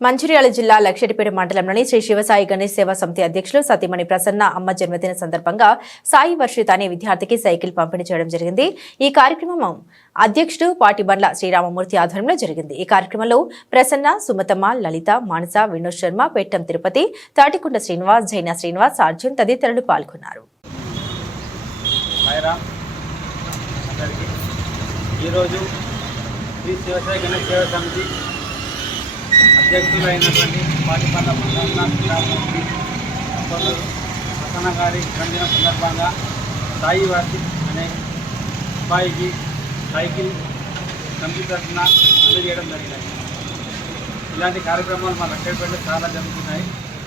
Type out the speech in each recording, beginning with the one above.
మంచిర్యాల జిల్లా లక్షటిపేట మండలంలోని శ్రీ శివసాయి గణేష్ సేవా సమితి అధ్యక్షులు సతీమణి ప్రసన్న అమ్మ జన్మదిన సందర్భంగా సాయి వర్షిత్ అనే విద్యార్థికి సైకిల్ పంపిణీ చేయడం జరిగింది. ఈ కార్యక్రమం అధ్యక్షుడు పాటిబండ్ల శ్రీరామమూర్తి ఆధ్వర్యంలో జరిగింది. ఈ కార్యక్రమంలో ప్రసన్న సుమతమ్మ లలిత మానస వినోద్ శర్మ పెట్టం తిరుపతి తాటికొండ శ్రీనివాస్ జైన శ్రీనివాస్ అర్జున్ తదితరులు పాల్గొన్నారు. ఈరోజు శ్రీ శివసాయి గణేష్ సేవా సమితి అధ్యక్షులైనటువంటి పాటిపల్ల ప్రసన్న సోదరు ప్రసన్న గారి జన్మదిన సందర్భంగా సాయి వాసి అనే అబ్బాయికి సైకిల్ కమిటీ తరఫున అందజేయడం జరిగినది. ఇలాంటి కార్యక్రమాలు మా లక్ష్మీపేటలో చాలా జరుగుతున్నాయి.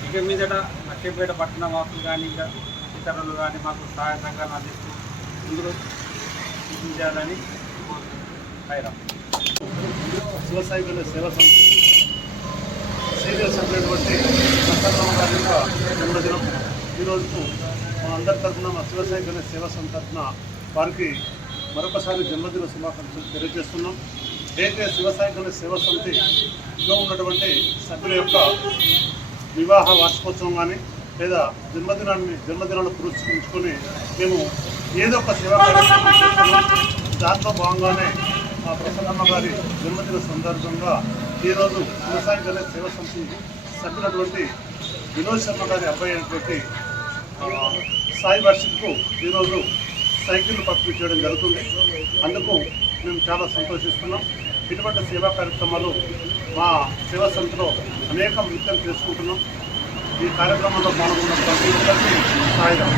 ఇక మీదట లక్ష్మీపేట పట్టణ వాసులు కానీ ఇంకా ఇతరులు కానీ మాకు సహాయ సంఘాలు అందిస్తూ ముందు సూచించాలని పైరా శివసాయి సంస్థ సీరియస్ గారి యొక్క జన్మదినం ఈరోజు మా అందరి తరఫున మా శివసాయి గణేష్ సేవా సంఘ తరఫున వారికి మరొకసారి జన్మదిన శుభాకాంక్షలు తెలియజేస్తున్నాం. అయితే శివసాయి గణేష్ సేవా సమితిలో ఉన్నటువంటి సభ్యుల యొక్క వివాహ వార్షికోత్సవం కానీ లేదా జన్మదినాన్ని జన్మదినాన్ని పురస్కరించుకొని మేము ఏదో ఒక సేవా కార్యక్రమం దాంట్లో భాగంగానే మా ప్రసన్నమ్మ గారి జన్మదిన సందర్భంగా ఈరోజు వ్యవసాయ గల సేవా సమితి సభ్యులటువంటి వినోద్ శర్మ గారి అబ్బాయి అయినటువంటి సాయి వర్షిత్కు ఈరోజు సైకిల్ పంపిణీ చేయడం జరుగుతుంది. అందుకు మేము చాలా సంతోషిస్తున్నాం. ఇటువంటి సేవా కార్యక్రమాలు మా సేవా సమితిలో అనేక నృత్యం చేసుకుంటున్నాం. ఈ కార్యక్రమంలో పాల్గొన్న ప్రతి ఒక్కరికి సాయిరాం